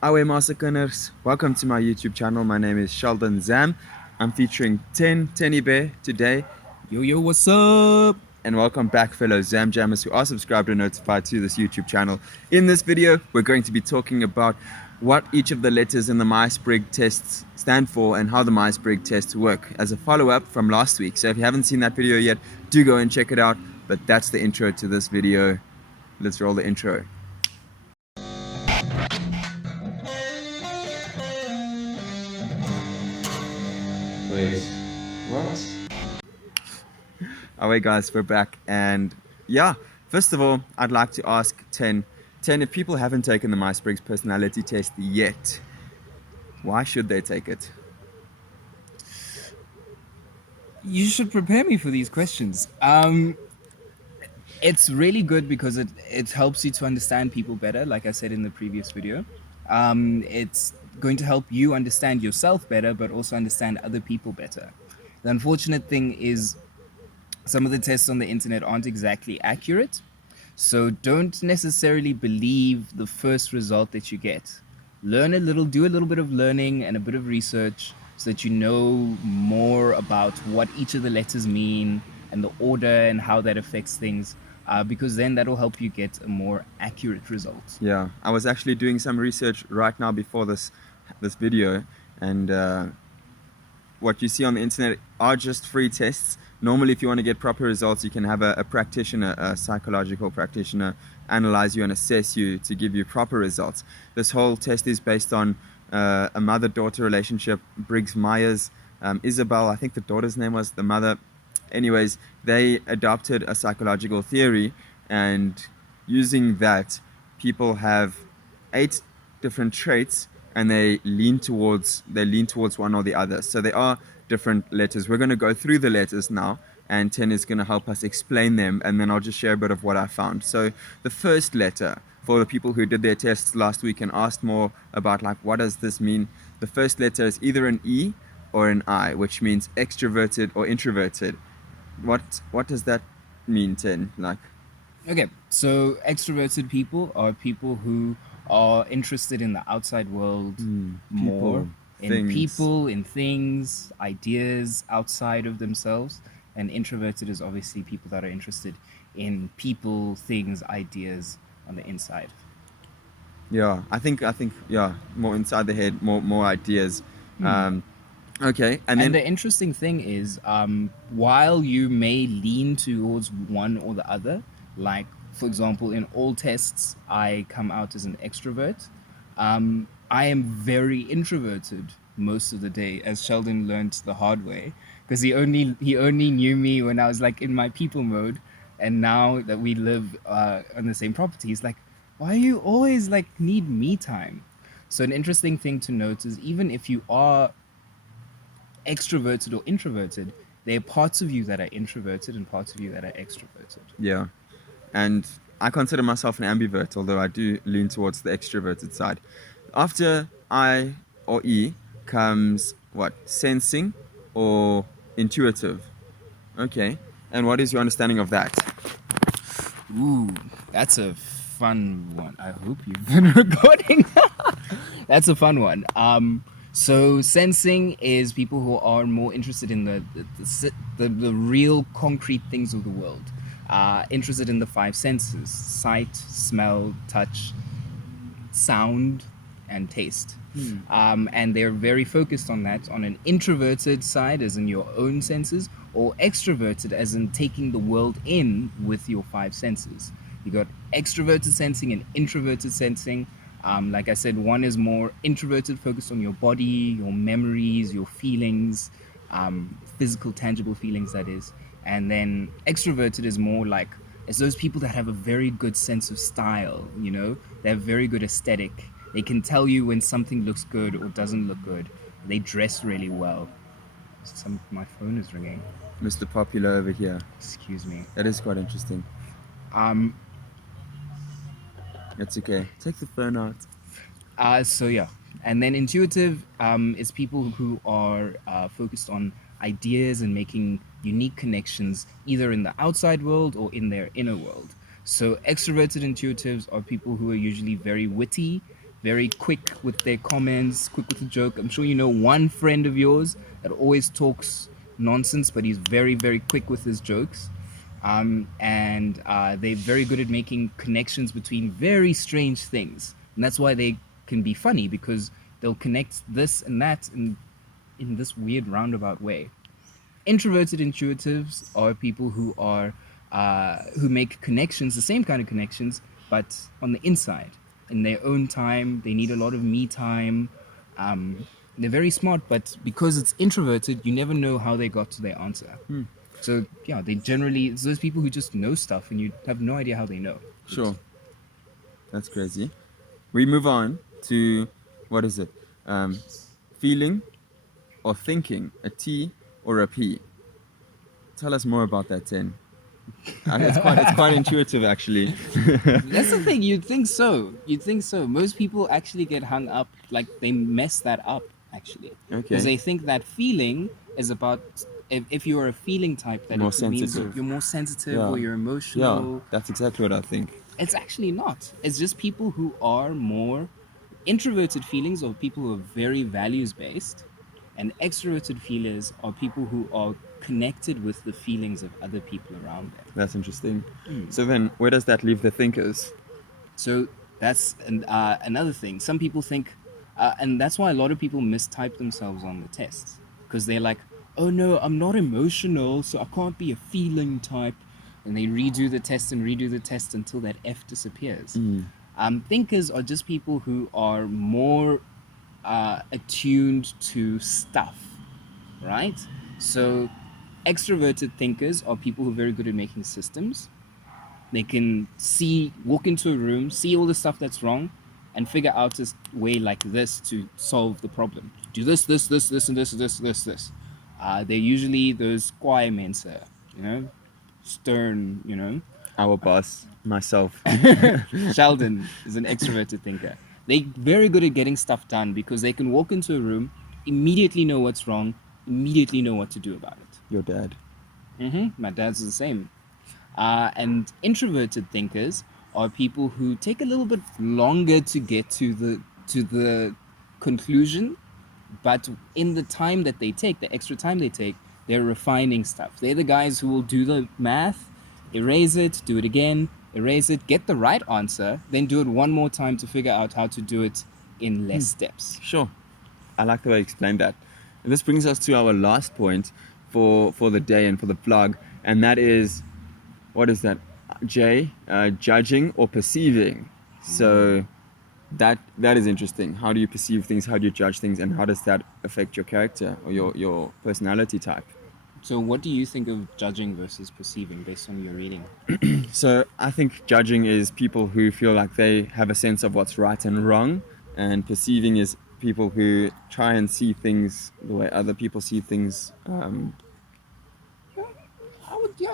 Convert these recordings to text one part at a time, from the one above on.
Awe Masakaners, welcome to my YouTube channel. My name is Sheldon Zam. I'm featuring 10 Tenny Bear today. Yo, yo, what's up? And welcome back, fellow Zam Jammers who are subscribed and notified to this YouTube channel. In this video, we're going to be talking about what each of the letters in the MyersBriggs tests stand for and how the MyersBriggs tests work as a follow-up from last week. So if you haven't seen that video yet, do go and check it out. But that's the intro to this video. Let's roll the intro. Wait, what? Alright guys, we're back, and yeah, first of all, I'd like to ask 10, if people haven't taken the MyersBriggs personality test yet, why should they take it? You should prepare me for these questions. It's really good because it helps you to understand people better, like I said in the previous video. It's going to help you understand yourself better, but also understand other people better. The unfortunate thing is some of the tests on the internet aren't exactly accurate, so don't necessarily believe the first result that you get. Learn a little, do a little bit of learning and a bit of research so that you know more about what each of the letters mean and the order and how that affects things, because then that'll help you get a more accurate result. Yeah, I was actually doing some research right now before this video, and what you see on the internet are just free tests. Normally, if you want to get proper results, you can have a practitioner, a psychological practitioner, analyze you and assess you to give you proper results. This whole test is based on a mother-daughter relationship, Briggs Myers, Isabel, I think the daughter's name was the mother. Anyways, they adopted a psychological theory, and using that, people have 8 different traits, and they lean towards one or the other. So there are different letters. We're going to go through the letters now, and 10 is going to help us explain them, and then I'll just share a bit of what I found. So the first letter, for the people who did their tests last week and asked more about like what does this mean, the first letter is either an E or an I, which means extroverted or introverted. What does that mean, 10? Like, Okay, so extroverted people are people who are interested in the outside world more, people, in things. people, in things, ideas outside of themselves. And introverted is obviously people that are interested in people, things, ideas on the inside. Yeah, I think yeah, more inside the head, more ideas. Um, okay, and And then the interesting thing is, while you may lean towards one or the other, like for example, in all tests, I come out as an extrovert. I am very introverted most of the day, as Sheldon learned the hard way, because he only knew me when I was like in my people mode, and now that we live on the same property, he's like, "Why you always like need me time?" So an interesting thing to note is even if you are extroverted or introverted, there are parts of you that are introverted and parts of you that are extroverted. yeah, and I consider myself an ambivert, although I do lean towards the extroverted side. After I or E comes what? Sensing or intuitive. Okay, and what is your understanding of that? Ooh, that's a fun one. I hope you've been recording. That's a fun one. So sensing is people who are more interested in the real concrete things of the world. Interested in the five senses: sight, smell, touch, sound, and taste. And they're very focused on that on an introverted side, as in your own senses, or extroverted, as in taking the world in with your five senses. You got extroverted sensing and introverted sensing. Like I said, one is more introverted, focused on your body, your memories, your feelings, physical, tangible feelings, that is. And then extroverted is more like, it's those people that have a very good sense of style, you know? They have very good aesthetic. They can tell you when something looks good or doesn't look good. They dress really well. My phone is ringing. Mr. Popular over here. Excuse me. That is quite interesting. Um, It's okay. Take the phone out. So yeah, and then intuitive is people who are focused on ideas and making unique connections either in the outside world or in their inner world. So extroverted intuitives are people who are usually very witty, very quick with their comments, quick with the joke. I'm sure you know one friend of yours that always talks nonsense, but he's very, very quick with his jokes. And they're very good at making connections between very strange things. And that's why they can be funny, because they'll connect this and that in this weird roundabout way. Introverted intuitives are people who are who make connections, the same kind of connections, but on the inside, in their own time. They need a lot of me time. They're very smart, but because it's introverted, you never know how they got to their answer. So yeah, it's those people who just know stuff and you have no idea how they know. Sure. That's crazy. We move on to, what is it? Feeling or thinking, a T or a P. Tell us more about that, Ten. It's quite intuitive, actually. That's the thing. You'd think so. Most people actually get hung up, like they mess that up, actually. Okay. Because they think that feeling is about, if you're a feeling type, that More it means sensitive. you're more sensitive Yeah. or you're emotional. Yeah, that's exactly what I think. It's actually not. It's just people who are more introverted feelings, or people who are very values based, and extroverted feelers are people who are connected with the feelings of other people around them. That's interesting. So then, where does that leave the thinkers? So that's another thing. Some people think, and that's why a lot of people mistype themselves on the tests, because they're like, oh no, I'm not emotional, so I can't be a feeling type. And they redo the test until that F disappears. Thinkers are just people who are more attuned to stuff, right? So extroverted thinkers are people who are very good at making systems. They can walk into a room, see all the stuff that's wrong, and figure out a way like this to solve the problem. Do this, and this. They're usually those choir mensa, stern, Our boss, myself. Sheldon is an extroverted thinker. They're very good at getting stuff done because they can walk into a room, immediately know what's wrong, immediately know what to do about it. Your dad. My dad's the same. And introverted thinkers are people who take a little bit longer to get to the conclusion, but in the time that they take, the extra time they take, they're refining stuff. They're the guys who will do the math, erase it, do it again, erase it, get the right answer, then do it one more time to figure out how to do it in less steps. Sure. I like the way you explained that. And this brings us to our last point for the day and for the vlog, and that is, what is that? J, judging or perceiving. So that is interesting. How do you perceive things? How do you judge things? And how does that affect your character or your personality type? So what do you think of judging versus perceiving based on your reading? So I think judging is people who feel like they have a sense of what's right and wrong, and perceiving is people who try and see things the way other people see things. I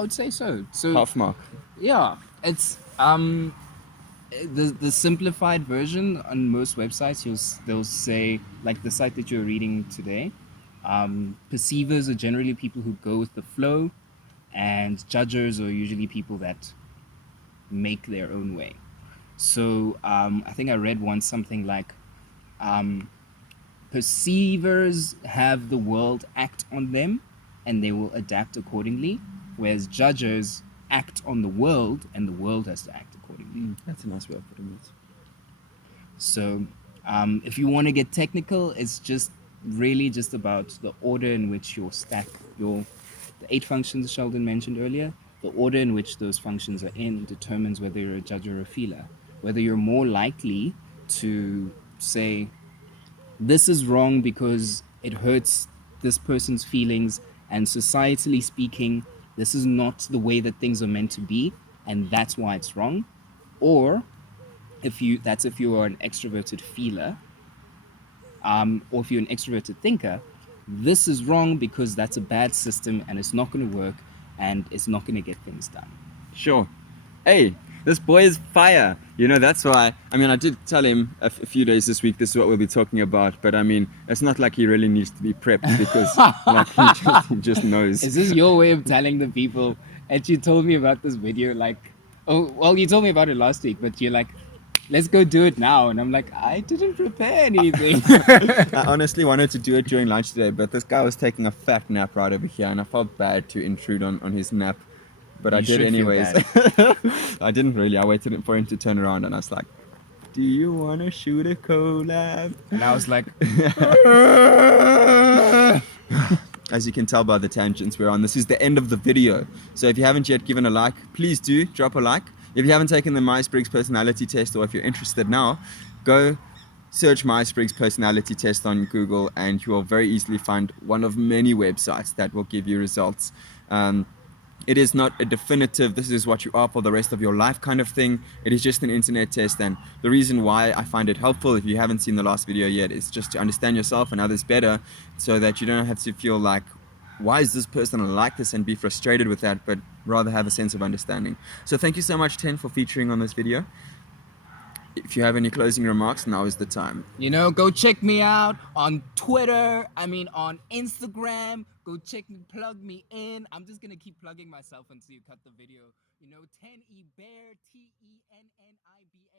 would say so. So Half mark. yeah, it's the simplified version on most websites. They'll say, like the site that you're reading today, perceivers are generally people who go with the flow, and judgers are usually people that make their own way. So I think I read once something like, perceivers have the world act on them and they will adapt accordingly, whereas judgers act on the world and the world has to act accordingly. That's a nice way of putting it. So if you want to get technical, it's just really just about the order in which your stack, the 8 functions Sheldon mentioned earlier, the order in which those functions are in determines whether you're a judge or a feeler. Whether you're more likely to say, this is wrong because it hurts this person's feelings, and societally speaking, this is not the way that things are meant to be, and that's why it's wrong. Or if you are an extroverted feeler, or if you're an extroverted thinker, this is wrong because that's a bad system and it's not going to work and it's not going to get things done. Sure. Hey, this boy is fire. That's why. I mean, I did tell him a few days this week, this is what we'll be talking about. But I mean, it's not like he really needs to be prepped because like, he just knows. Is this your way of telling the people? And you told me about this video, like, oh, well, you told me about it last week, but you're like, let's go do it now. And I'm like, I didn't prepare anything. I honestly wanted to do it during lunch today, but this guy was taking a fat nap right over here, and I felt bad to intrude on his nap. But I You did should feel anyways. bad. I didn't really. I waited for him to turn around, and I was like, "Do you want to shoot a collab?" And I was like, As you can tell by the tangents we're on, this is the end of the video. So if you haven't yet given a like, please do drop a like. If you haven't taken the MyersBriggs personality test, or if you're interested now, go search MyersBriggs personality test on Google, and you will very easily find one of many websites that will give you results. It is not a definitive, this is what you are for the rest of your life kind of thing. It is just an internet test, and the reason why I find it helpful, if you haven't seen the last video yet, is just to understand yourself and others better, so that you don't have to feel like, why is this person like this, and be frustrated with that, but rather have a sense of understanding. So thank you so much, Ten, for featuring on this video. If you have any closing remarks, now is the time. you know, go check me out on Twitter. On Instagram. Go check me, plug me in. I'm just gonna keep plugging myself until you cut the video. You know, 10E Bear, TENNIBS.